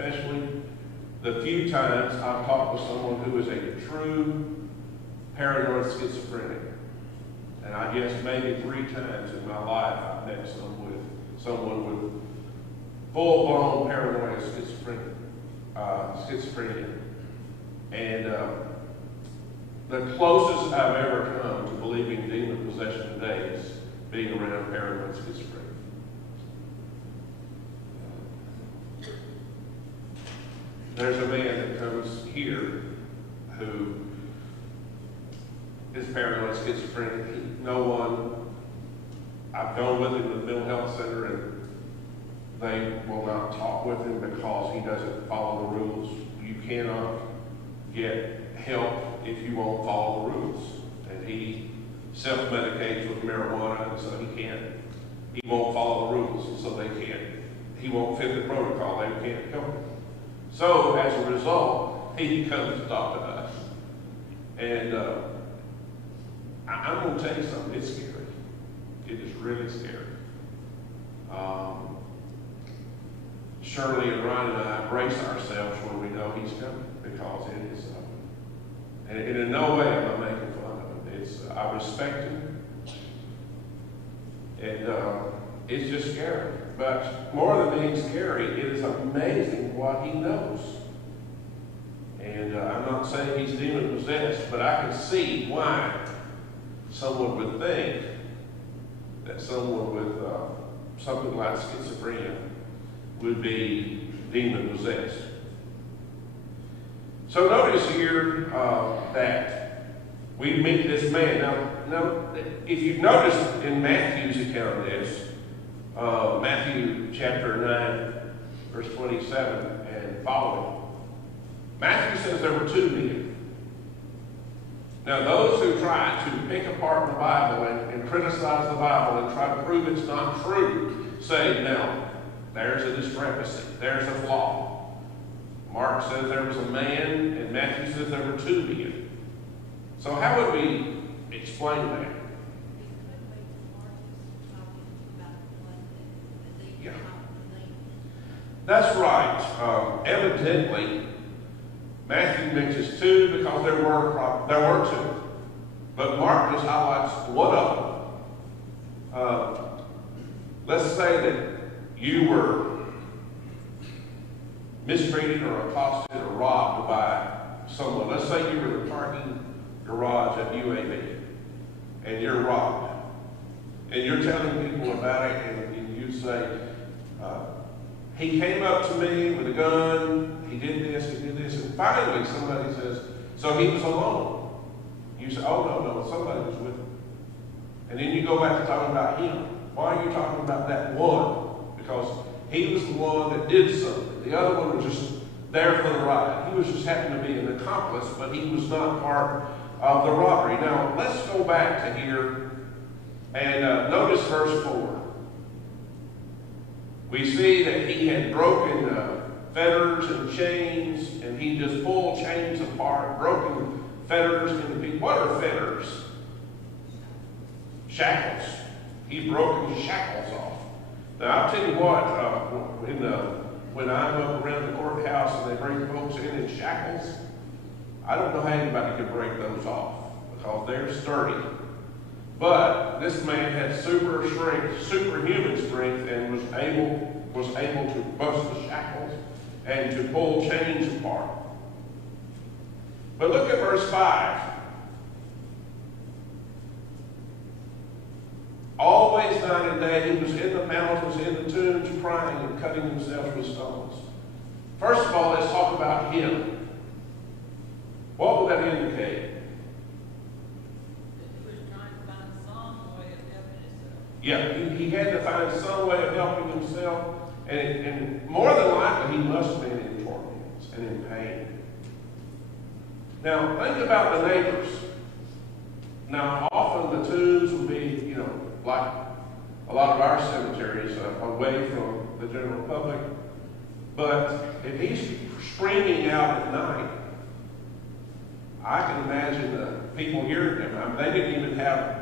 especially the few times I've talked with someone who is a true paranoid schizophrenic. And I guess maybe 3 times in my life I've met someone with full-blown paranoid schizophrenia. And the closest I've ever come to believing demon possession today is being around paranoid schizophrenia. There's a man that comes here who is paranoid schizophrenic. I've gone with him to the mental health center, and they will not talk with him because he doesn't follow the rules. You cannot get help if you won't follow the rules. And he self-medicates with marijuana, and so he won't follow the rules, and so he won't fit the protocol. They can't help him. So as a result, he comes to talk to us. And I'm going to tell you something, it's scary. It is really scary. Shirley and Ryan and I brace ourselves when we know he's coming, because it is, and in no way am I making fun of him. I respect him, and it's just scary. But more than being scary, it is amazing what he knows. And I'm not saying he's demon possessed, but I can see why someone would think that someone with something like schizophrenia would be demon possessed. So notice here that we meet this man. Now, if you've noticed in Matthew's account of this, Matthew chapter 9, verse 27 and following, Matthew says there were 2 men. Now, those who try to pick apart the Bible and criticize the Bible and try to prove it's not true say, no, there's a discrepancy, there's a flaw. Mark says there was a man, and Matthew says there were 2 men. So how would we explain that? Yeah. That's right. Evidently, Matthew mentions 2 because there were 2. But Mark just highlights one of them. Let's say that you were mistreated or accosted or robbed by someone. Let's say you were in the parking garage at UAB and you're robbed. And you're telling people about it, and you say, he came up to me with a gun, he did this, and finally somebody says, so he was alone. You say, oh, no, somebody was with him. And then you go back to talking about him. Why are you talking about that one? Because he was the one that did something. The other one was just there for the ride. He was just happened to be an accomplice, but he was not part of the robbery. Now, let's go back to here and notice verse 4. We see that he had broken fetters and chains, and he just pulled chains apart, broken fetters into pieces. What are fetters? Shackles. He's broken shackles off. Now, I'll tell you what, when I'm up around the courthouse and they bring folks in shackles, I don't know how anybody could break those off because they're sturdy. But this man had superhuman strength, and was able to bust the shackles and to pull chains apart. But look at verse 5. Always night and day, he was in the mountains, in the tombs, crying and cutting himself with stones. First of all, let's talk about him. What would that indicate? Yeah, he had to find some way of helping himself, and more than likely he must have been in torments and in pain. Now, think about the neighbors. Now, often the tombs will be, like a lot of our cemeteries, away from the general public. But if he's screaming out at night, I can imagine the people hearing him. They didn't even have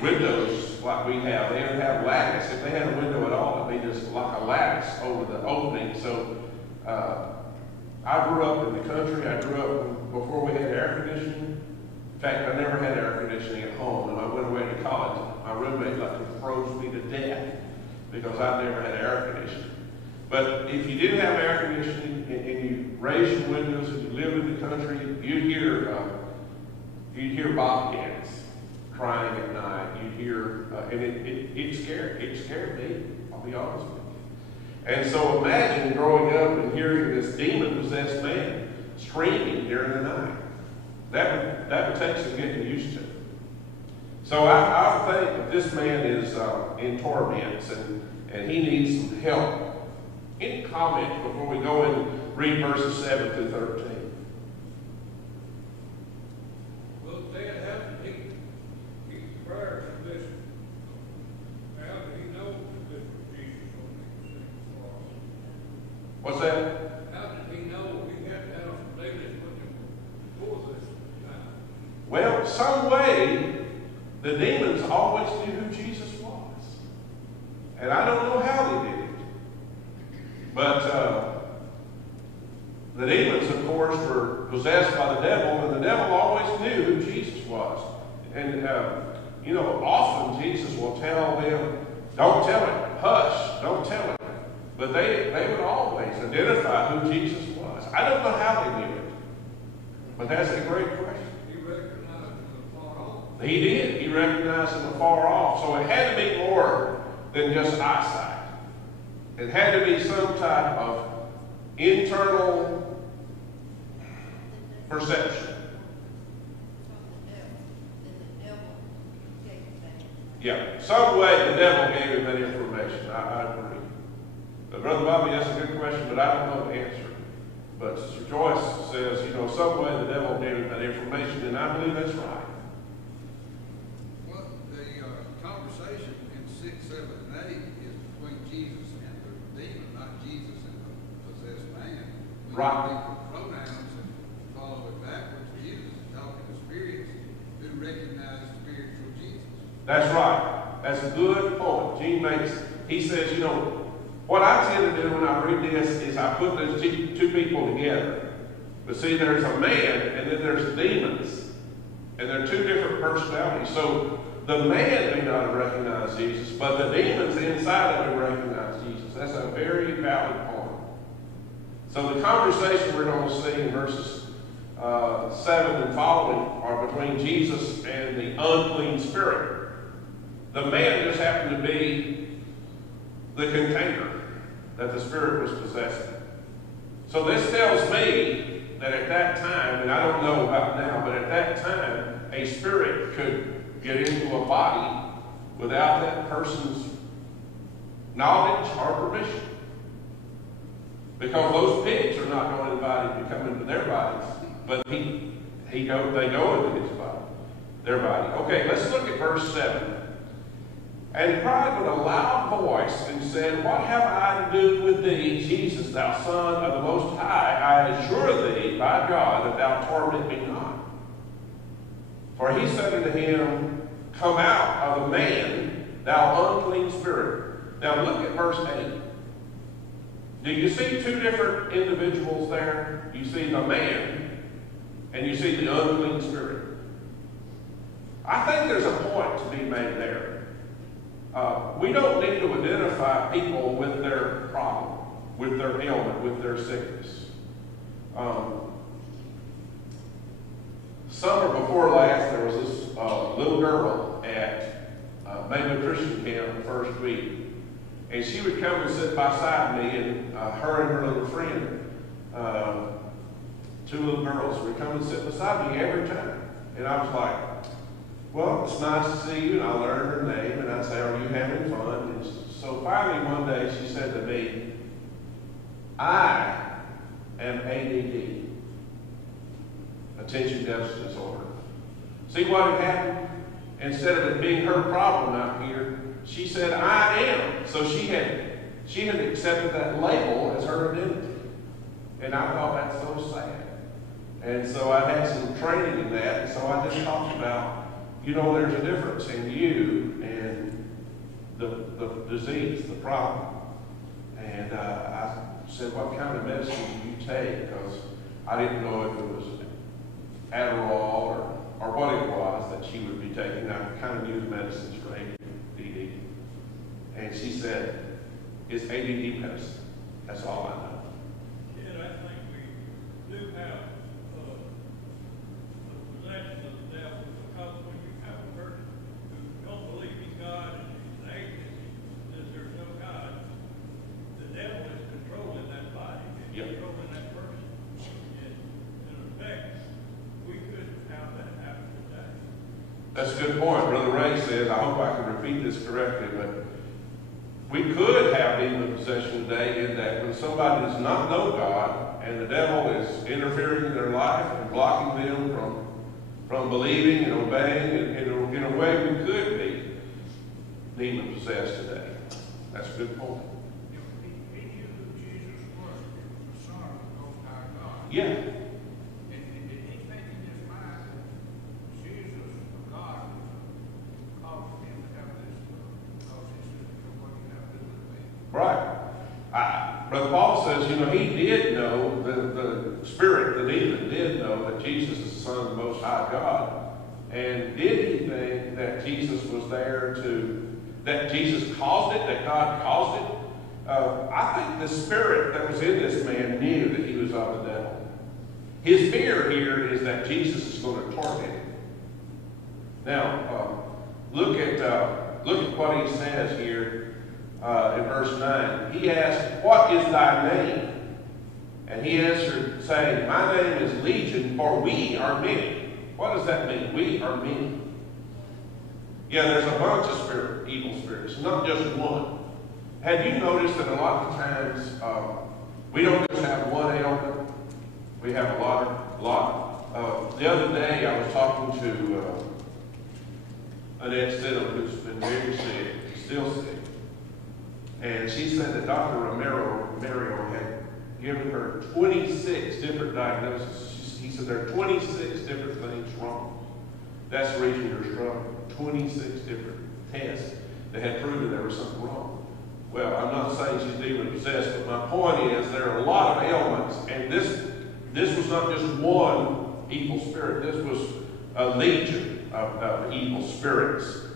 windows like we have. They didn't have lattice. If they had a window at all, it'd be just like a lattice over the opening. So I grew up in the country. I grew up before we had air conditioning. In fact, I never had air conditioning at home. And I went away to college. My roommate froze me to death because I never had air conditioning. But if you didn't have air conditioning and you raised your windows and you lived in the country, you'd hear bobcats crying at night. You'd hear, and it scared me. I'll be honest with you. And so imagine growing up and hearing this demon-possessed man screaming during the night. That would take some getting used to. So I think that this man is in torments and he needs some help. Any comment before we go and read verses 7 through 13? Well, Dad, how did he prayer for this? How did he know that this was Jesus on the for us? What's that? How did he know he had to have some demons with him before this time? Well, some way, the demons always knew who Jesus was. And I don't know how they did it. But the demons, of course, were possessed by the devil, and the devil always knew who Jesus was. And, often Jesus will tell them, don't tell him, hush, don't tell him. But they would always identify who Jesus was. I don't know how they knew it, but that's a great question. He recognized him afar off. He did. He recognized him afar off. So it had to be more than just eyesight. It had to be some type of internal perception. Yeah, some way the devil gave him that information. I agree. But Brother Bobby, that's a good question, but I don't know the answer. But Sister Joyce says, some way the devil gave him that information, and I believe that's right. Well, the conversation in 6, 7, and 8 is between Jesus and the demon, not Jesus and the possessed man. We Right. read the pronouns and follow it backwards. Jesus is talking to spirits who recognize spiritual Jesus. That's right. That's a good point. Gene makes, he says, what I tend to do when I read this is I put those two people together. But see, there's a man and then there's demons. And they're two different personalities. So the man may not have recognized Jesus, but the demons inside of him recognize Jesus. That's a very valid point. So the conversation we're going to see in verses 7 and following are between Jesus and the unclean spirit. The man just happened to be the container that the spirit was possessing. So this tells me that at that time, and I don't know about now, but at that time, a spirit could get into a body without that person's knowledge or permission. Because those pigs are not going to invite him to come into their bodies, but they go into his body, their body. Okay, let's look at verse 7. And he cried with a loud voice and said, What have I to do with thee, Jesus, thou Son of the Most High? I assure thee by God that thou torment me not. For he said unto him, Come out of the man, thou unclean spirit. Now look at verse 8. Do you see two different individuals there? You see the man, and you see the unclean spirit. I think there's a point to be made there. We don't need to identify people with their problem, with their ailment, with their sickness. Summer before last, there was this little girl at Maywood Christian Camp the first week. And she would come and sit beside me, and her and her little friend, two little girls, would come and sit beside me every time. And I was like, well, it's nice to see you, and I learned her name, and I'd say, are you having fun? And so finally one day she said to me, I am ADD, attention deficit disorder. See what had happened? Instead of it being her problem out here, she said, I am. So she had accepted that label as her identity. And I thought that's so sad. And so I had some training in that, and so I just talked about, there's a difference in you and the disease, the problem. And I said, what kind of medicine do you take? Because I didn't know if it was Adderall or what it was that she would be taking. I kind of knew the medicines for ADD. And she said, it's ADD medicine. That's all I know. Yeah, I think we do have the possession of the devil, because when you have a person who don't believe in God and he's an atheist, says there's no God, the devil is controlling that body, and Yep. controlling that person. And in effect, we could have that happen today. That's a good point. Brother Ray says, I hope I can repeat this correctly, but we could have demon possession today in that when somebody does not know God and the devil is interfering in their life and blocking them from believing and obeying, in a way we could be demon possessed today. That's a good point. He knew who Jesus was. He was the Son of the Most High God. Yeah. And he think in his mind that Jesus, God, was causing him to have this, because he said, what do you have to do with me? Right. Brother Paul says, he did know, the spirit, the demon, did know that Jesus is the Son of the Most High God. And did he think that Jesus was there that Jesus caused it, that God caused it? I think the spirit that was in this man knew that he was of the devil. His fear here is that Jesus is going to torment him. Now, look at what he says here. In verse 9, he asked, what is thy name? And he answered, saying, my name is Legion, for we are many. What does that mean? We are many. Yeah, there's a bunch of evil spirits, not just one. Have you noticed that a lot of times we don't just have one ailment? We have a lot. The other day I was talking to Annette Stidham, who's been very sick, still sick. And she said that Dr. Romero had given her 26 different diagnoses. He said there are 26 different things wrong. That's the reason you're struggling. 26 different tests that had proven there was something wrong. Well, I'm not saying she's demon possessed, but my point is there are a lot of ailments, and this was not just one evil spirit. This was a legion of evil spirits.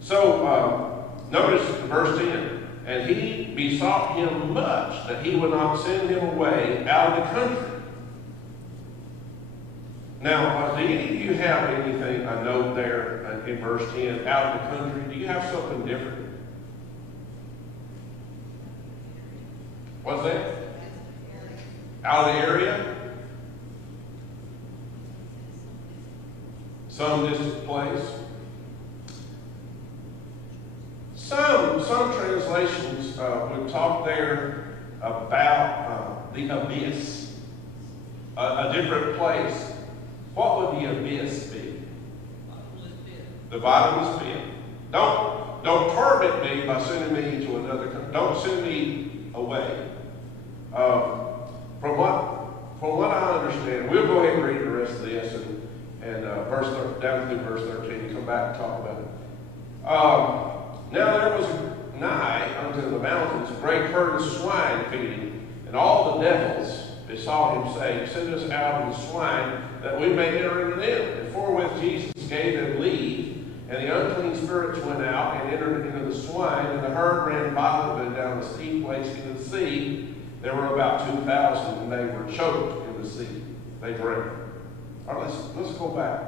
So notice verse 10. And he besought him much that he would not send him away out of the country. Now, do any of you have anything, a note there in verse 10, out of the country? Do you have something different? What's that? Out of the area? Some distant place? Some translations would talk there about the abyss, a different place. What would the abyss be? The bottomless pit. Don't torment me by sending me to another country. Don't send me away. From what I understand, we'll go ahead and read the rest of this and down through verse 13 and come back and talk about it. Now there was nigh unto the mountains a great herd of swine feeding, and all the devils besought him, saying, send us out of the swine, that we may enter into them. And forthwith Jesus gave them leave, and the unclean spirits went out and entered into the swine, and the herd ran violently down the steep place into the sea. There were about 2,000, and they were choked in the sea. They drowned. All right, let's go back.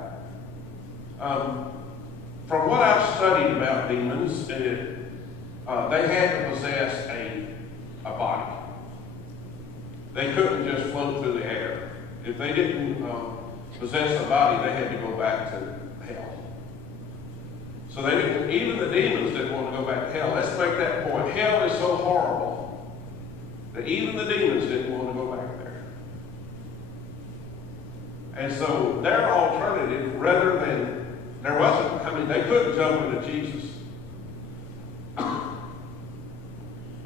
From what I've studied about demons, they had to possess a body. They couldn't just float through the air. If they didn't possess a body, they had to go back to hell. So they didn't. Even the demons didn't want to go back to hell. Let's make that point. Hell is so horrible that even the demons didn't want to go back there. And so their alternative, rather than they couldn't jump into Jesus.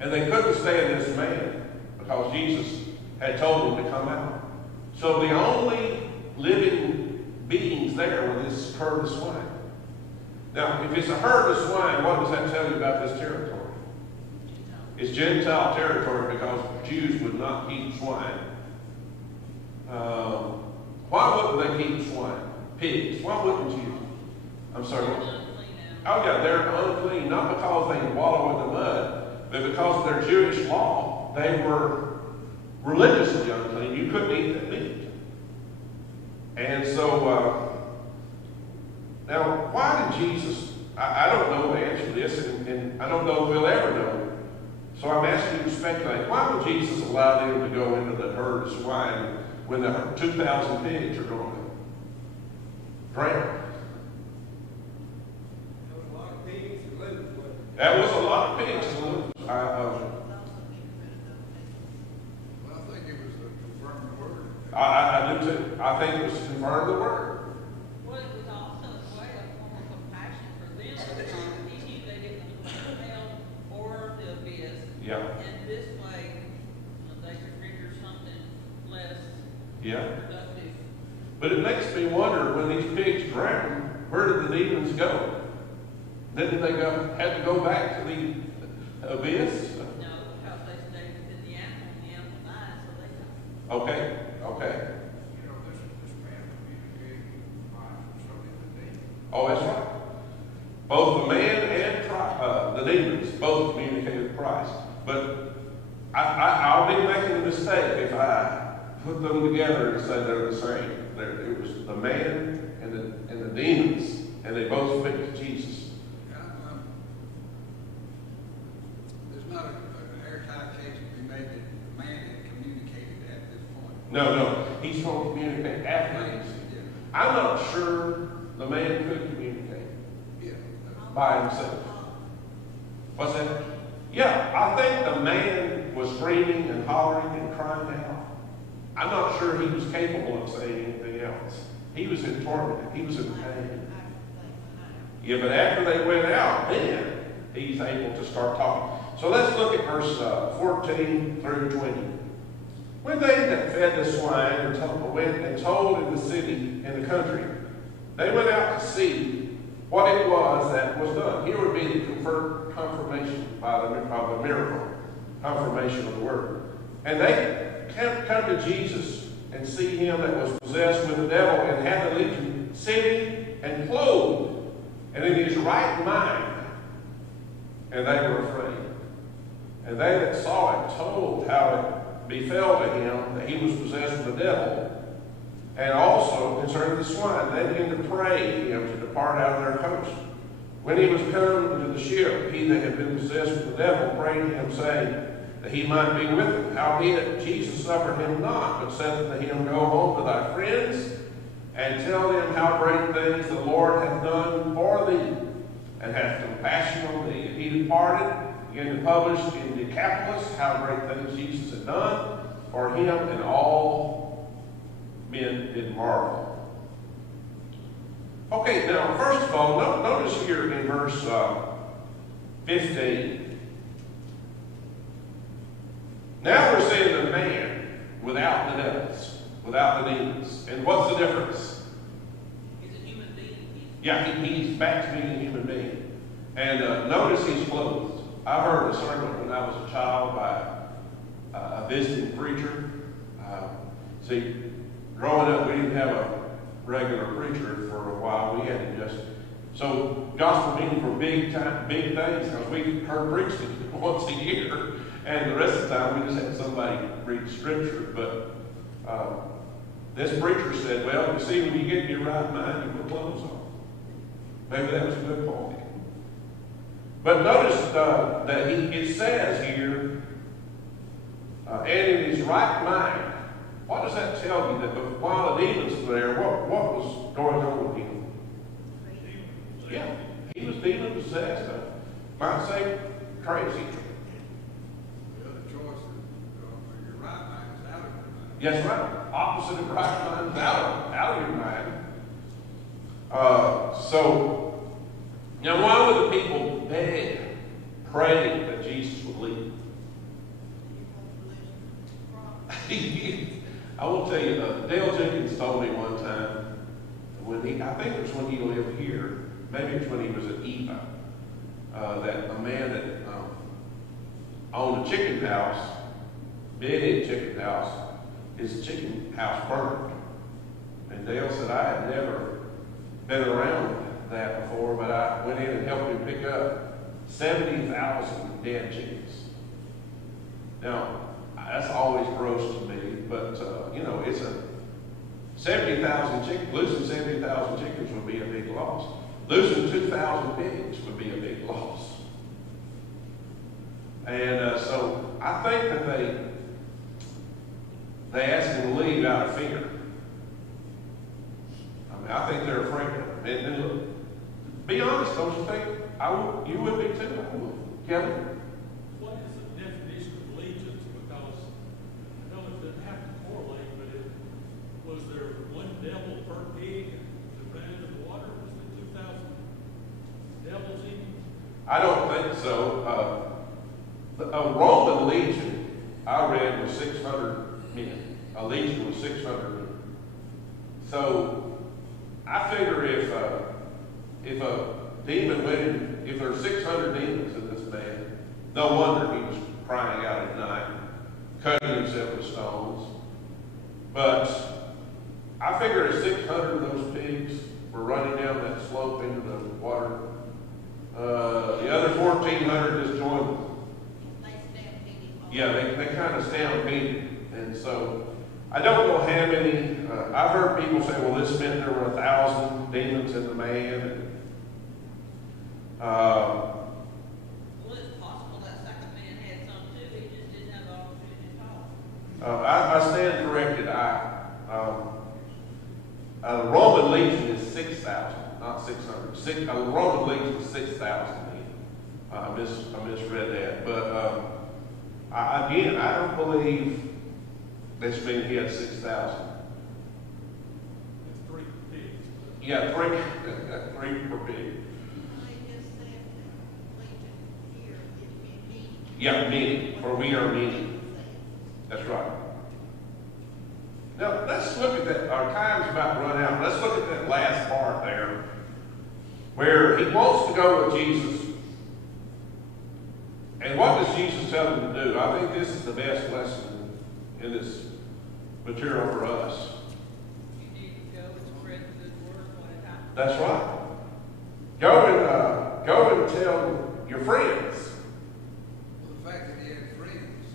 And they couldn't stay in this man because Jesus had told them to come out. So the only living beings there were this herd of swine. Now, if it's a herd of swine, what does that tell you about this territory? It's Gentile territory because Jews would not keep swine. Why wouldn't they keep swine? Pigs. Why wouldn't you? I'm sorry. Oh yeah, they're unclean, not because they wallow in the mud, but because of their Jewish law. They were religiously unclean. You couldn't eat that meat. And so, now, why did Jesus, I don't know the answer to this, and I don't know if we'll ever know. So I'm asking you to speculate. Why would Jesus allow them to go into the herd of swine when the 2,000 pigs are going to drown? That was a lot of pigs to lose. Well, I think it was to confirm the word. I do too. I think it was to confirm the word. Well, it was also a way of form of compassion for them because he knew they didn't want to go to hell or the abyss. Yeah. And this way, they could render something less Yeah. productive. But it makes me wonder, when these pigs drowned, where did the demons go? Didn't they had to go back to the abyss? No, because they stayed within the animal died, so they died. Okay. You know, this man communicated by so did the demon. Oh, that's right. Both the man and the demons both communicated with Christ. But I'll be making a mistake if I put them together and say they're the same. It was the man and the demons, and they both speak to Jesus. There's not an airtight case to be made that the man had communicated at this point. No. He's going to communicate after this. Yeah. I'm not sure the man could communicate Yeah. by himself. What's that? Yeah, I think the man was screaming and hollering and crying out. I'm not sure he was capable of saying anything else. He was in torment. He was in pain. Yeah, but after they went out, then he's able to start talking. So let's look at verse 14 through 20. When they that fed the swine went and told in the city and the country, they went out to see what it was that was done. Here would be the confirmation of the miracle, confirmation of the word. And they come to Jesus and see him that was possessed with the devil and had the legion sitting and clothed and in his right mind. And they were afraid. And they that saw it told how it befell to him that he was possessed with the devil. And also concerning the swine, they began to pray him to depart out of their coast. When he was come into the ship, he that had been possessed with the devil prayed him, saying that he might be with him. Howbeit Jesus suffered him not, but said unto him, Go home to thy friends, and tell them how great things the Lord hath done for thee, and hath compassion on thee. And he departed, began to publish in Decapolis how great things Jesus had done for him, and all men did marvel. Okay, now, first of all, notice here in verse 15. Now we're seeing the man without the devils, without the demons. And what's the difference? He's a human being. Yeah, he's back to being a human being. And notice he's clothed. I heard a sermon when I was a child by a visiting preacher. See, growing up, we didn't have a regular preacher for a while. We had to just... So, gospel meeting for big things, because we heard preaching once a year. And the rest of the time, we just had somebody read Scripture. But this preacher said, well, you see, when you get in your right mind, you put clothes on. Maybe that was a good point. But notice that it says here, and in his right mind. What does that tell you? That while the demons were there, what was going on with him? Yeah, he was demon possessed. Might say crazy. The other choice is your right mind is out of your mind. Yes, right. Opposite of right mind is out of your mind. So, now why would the people beg, pray that Jesus would leave? I will tell you, Dale Jenkins told me one time, I think it was when he lived here, maybe it was when he was at EVA, that a man that on the chicken house, big chicken house, his chicken house burned. And Dale said, I had never been around that before, but I went in and helped him pick up 70,000 dead chickens. Now, that's always gross to me, but, you know, it's a 70,000 chickens, losing 70,000 chickens would be a big loss. Losing 2,000 pigs would be a big loss. And so I think that they asked him to leave out of fear. I mean, I think they're afraid of him. And look, be honest, don't you think? You would be too. I would. Kevin? What is the definition of allegiance? Because I know it doesn't have to correlate, but was there one devil per pig that ran into the water? Was there 2,000 devils in? I don't think so. A Roman legion, I read, was 600 men. A legion was 600 men. So I figure if a demon went in, if there's 600 demons in this man, no wonder he was crying out at night, cutting himself with stones. But I figure if 600 of those pigs were running down that slope into the water, the other 1,400 just joined them. Yeah, they kind of stampeded. And so I don't know how many. I've heard people say, well, this meant there were 1,000 demons in the man. Well, it's possible that second man had some too, he just didn't have the opportunity to talk. I stand corrected. The Roman legion is 6,000, not 600. The Roman legion is 6,000 men. I misread that. But again, I don't believe this means he had 6,000. That's 3 pigs. Yeah, three per pig. Yeah, many, for we are many. That's right. Now, let's look at that. Our time's about to run out. Let's look at that last part there, where he wants to go with Jesus. And what does Jesus tell him to do? I think this is the best lesson in this material for us. You need to go and spread the good word one at a time. That's right. Go and tell your friends. Well, the fact that he had friends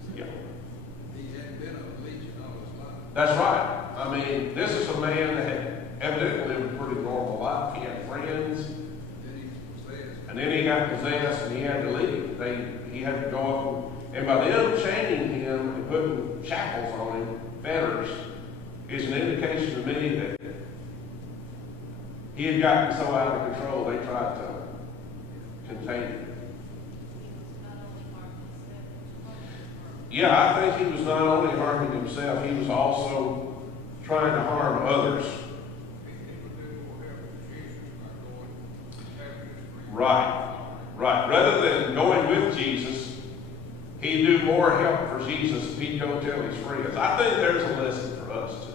is Yeah. he hadn't been a legion all his life. That's right. I mean, this is a man that had evidently lived a pretty normal life. He had friends, Then he says, and then he got possessed and he had to leave. He had to go up, and by them chaining him and putting shackles on him, fetters, is an indication to me that he had gotten so out of control they tried to contain him. Yeah, I think he was not only harming himself, he was also trying to harm others. People do more help than Jesus by going having his friends. Right. Rather than going with Jesus, he'd do more help for Jesus. He'd go tell his friends. I think there's a lesson for us too.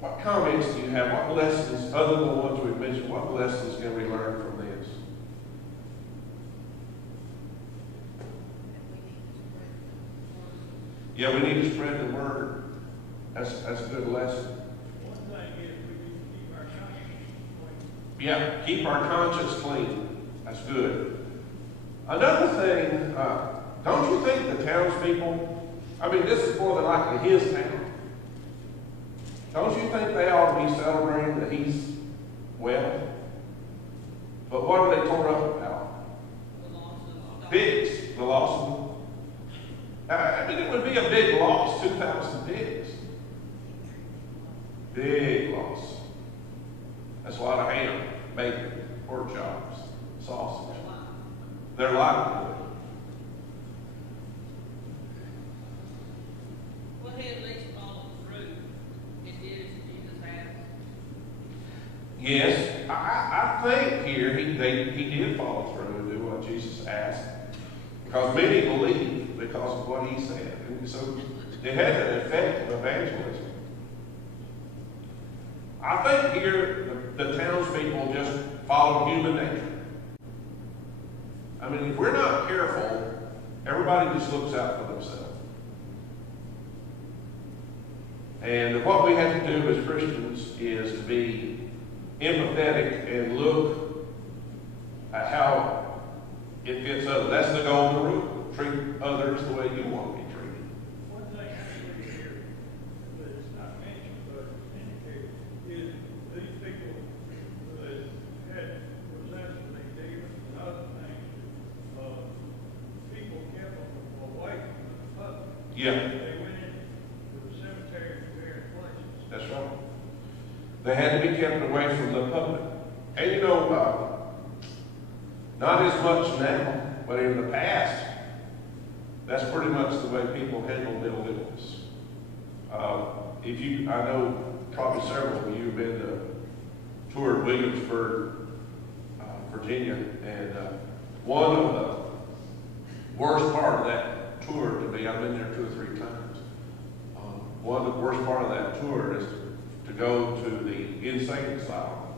What comments do you have? What lessons, other than the ones we've mentioned, what lessons can we learn from this? Yeah, we need to spread the word. That's a good lesson. One thing is we need to keep our conscience clean. Yeah, keep our conscience clean. That's good. Another thing, don't you think the townspeople, I mean, this is more than likely his town. Don't you think they ought to be celebrating that he's well? But what are they torn up about? The loss of Pigs, the loss of them. I mean, it would be a big loss, 2,000 pigs. Big loss. That's a lot of ham, bacon, pork chops, sausage. Their livelihood. Well, he at least followed through and did as Jesus asked. Yes, I think here he did follow through and do what Jesus asked. Because many believed because of what he said. And so it had an effect of evangelism. I think here the townspeople just follow human nature. I mean, if we're not careful, everybody just looks out for themselves. And what we have to do as Christians is to be empathetic and look at how it fits others. That's the golden rule. Treat others the way you want to be treated. One thing I see here that is not mentioned but indicated is these people that had possessed of these demons and other things, people kept them away from the public. Yeah. They went into the cemetery and various places. That's right. They had to be kept away from the public. And you know, not as much now, but in the past, that's pretty much the way people handle mental illness. I know probably several of you have been to toured Williamsburg, Virginia, and one of the worst part of that tour to me, I've been there 2 or 3 times. One of the worst part of that tour is to go to the insane asylum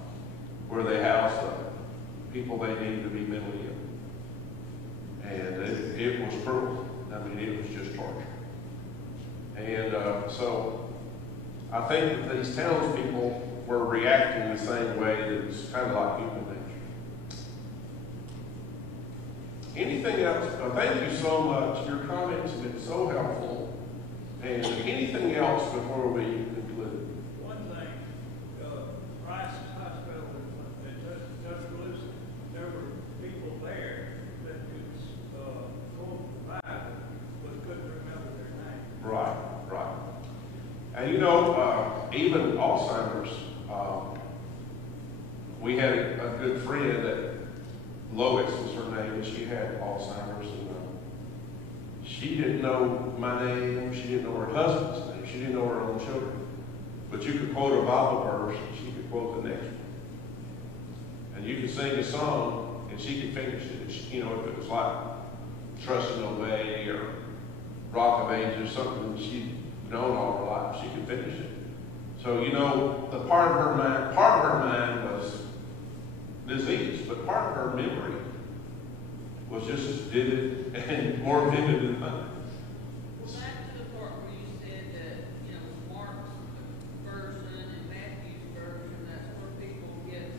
where they house the people they need to be mentally ill. And it was cruel. I mean, it was just torture. And so I think that these townspeople were reacting the same way that was kind of like human nature. Anything else? Thank you so much. Your comments have been so helpful. And anything else before we conclude? One thing, Rice Hospital in Tuscaloosa, there were people there that could quote the Bible, but couldn't remember their name. Right, right. And you know, even Alzheimer's, we had a good friend that Lois was her name, and she had Alzheimer's, and she didn't know my name, she didn't know her husband's name, she didn't know her own children. But you could quote a Bible verse, and she could quote the next one. And you could sing a song, and she could finish it. You know, if it was like Trust and Obey or Rock of Ages, something she'd known all her life, she could finish it. So, you know, the part of her mind was disease, but part of her memory was just as vivid and more vivid than mine. Well, back to the part where you said that, you know, Mark's version and Matthew's version, that's where people get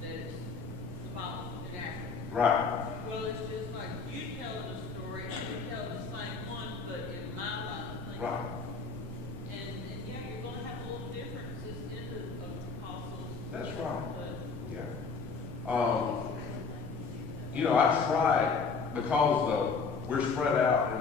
that it's the Bible inaccurate. Right. Well, it's just like you telling a story, and you tell the same one, but in my line of thinking. Right. And yeah, you're gonna have little differences in the apostles. That's right. But Yeah. You know, I try, because we're spread out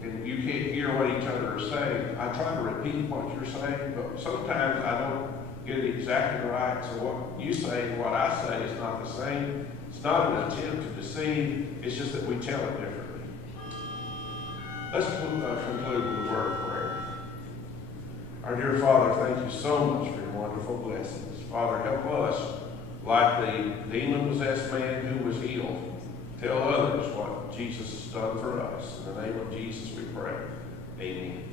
and you can't hear what each other is saying, I try to repeat what you're saying, but sometimes I don't get it exactly right. So what you say and what I say is not the same. It's not an attempt to deceive, it's just that we tell it differently. Let's conclude with a word of prayer. Our dear Father, thank you so much for your wonderful blessings. Father, help us, like the demon-possessed man who was healed, tell others what Jesus has done for us. In the name of Jesus we pray. Amen.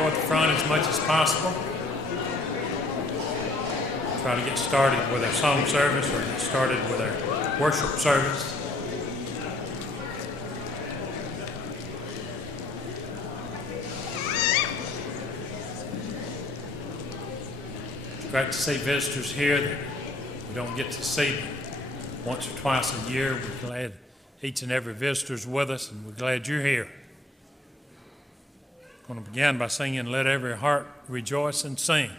toward the front as much as possible. Try to get started with our song service or get started with our worship service. Great to see visitors here that we don't get to see once or twice a year. We're glad each and every visitor's with us, and we're glad you're here. I'm going to begin by singing, "Let Every Heart Rejoice and Sing."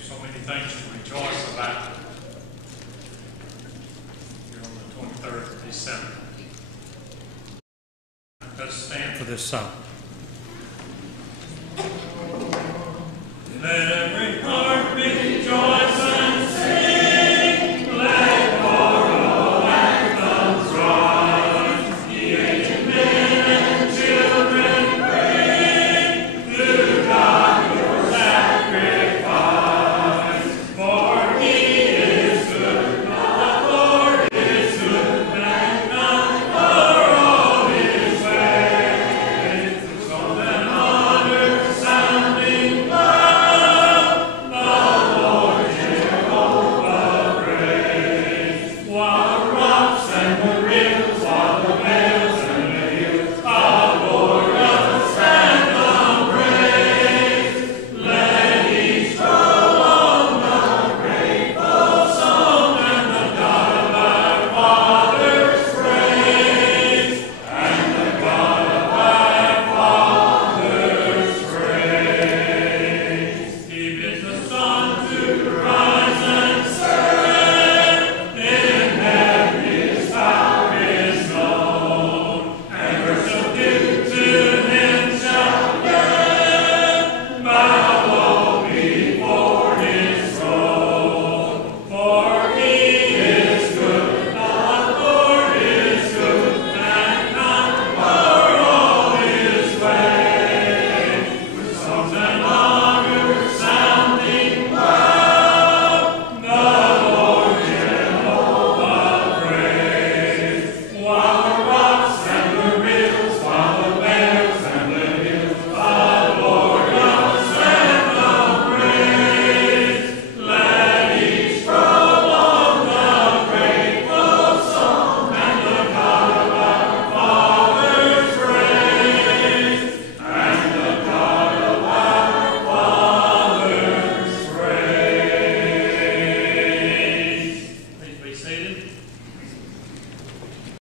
So many things to rejoice about here on the 23rd of December. Let's stand for this song. Let